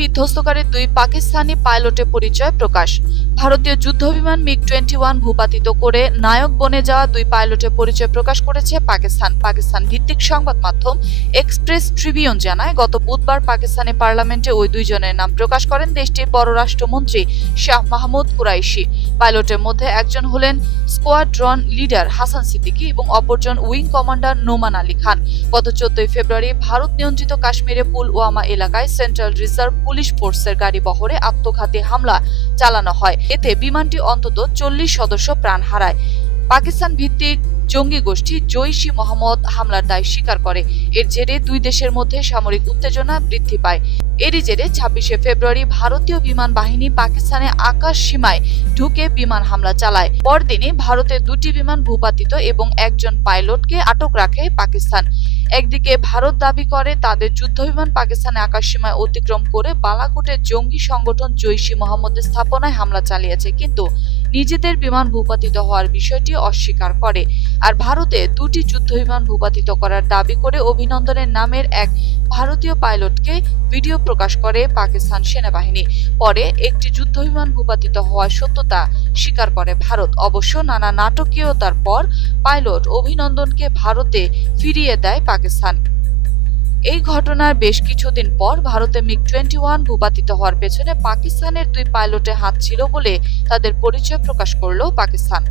বিধ্বস্তকারী দুই পাকিস্তানি পাইলটের পরিচয় প্রকাশ। ভারতীয় যুদ্ধবিমান মিগ-21 ভূপাতিত করে নায়ক বনে যাওয়া দুই পাইলটের পরিচয় প্রকাশ করেছে পাকিস্তান ভিত্তিক সংবাদ মাধ্যম এক্সপ্রেস ট্রিবিউন জানায়, গত বুধবার পাকিস্তানি পার্লামেন্টে ওই দুইজনের নাম প্রকাশ করেন দেশটির পররাষ্ট্রমন্ত্রী শাহ মাহমুদ কুরাইশি। পাইলটের মধ্যে একজন হলেন স্কোয়াড্রন লিডার হাসান সিদ্দিকী এবং অপরজন উইং কমান্ডার নোমান আলী খান। গত 14 ফেব্রুয়ারি ভারত নিয়ন্ত্রিত কাশ্মীরে পুলওয়ামা এলাকায় সেন্ট্রাল রিজার্ভ পুলিশ ফোর্সের গাড়ি বহরে আত্মঘাতী হামলা চালানো হয়। এতে বিমানটি অন্তত 40 সদস্য প্রাণ হারায়। পাকিস্তান ভিত্তিক জঙ্গি গোষ্ঠী জৈশ-ই মোহাম্মদ হামলার দায় স্বীকার করে। এর জেরে দুই দেশের মধ্যে সামরিক উত্তেজনা বৃদ্ধি পায়। এরই জেরে 26 ফেব্রুয়ারি ভারতীয় বিমান বাহিনী পাকিস্তানের আকাশ সীমায় ঢুকে বিমান হামলা চালায়। পরদিনই ভারতের দুটি বিমান ভূপাতিত এবং একজন পাইলটকে আটক রাখে পাকিস্তান। একদিকে ভারত দাবি করে তাদের যুদ্ধবিমান পাকিস্তানের আকাশ সীমায় অতিক্রম করে বালাকোটের জঙ্গি সংগঠন জৈশ-ই মোহাম্মদের স্থাপনায় হামলা চালিয়েছে, কিন্তু নিজেদের বিমান ভূপাতিত হওয়ার বিষয়টি অস্বীকার করে। আর ভারতে দুটি যুদ্ধবিমান ভূপাতিত করার দাবি করে অভিনন্দনের নামের এক ভারতীয় পাইলটকে ভিডিও প্রকাশ করে পাকিস্তান সেনাবাহিনী। পরে একটি যুদ্ধবিমান ভূপাতিত হওয়ার সত্যতা স্বীকার করে ভারত। অবশ্য নানা নাটকীয়তার পর পাইলট অভিনন্দনকে ভারতে ফিরিয়ে দেয় পাকিস্তান। এই ঘটনার বেশ কিছুদিন পর ভারতে মিগ-21 ভূপাতিত হওয়ার পেছনে পাকিস্তানের দুই পাইলটের হাত ছিল বলে তাদের পরিচয় প্রকাশ করল পাকিস্তান।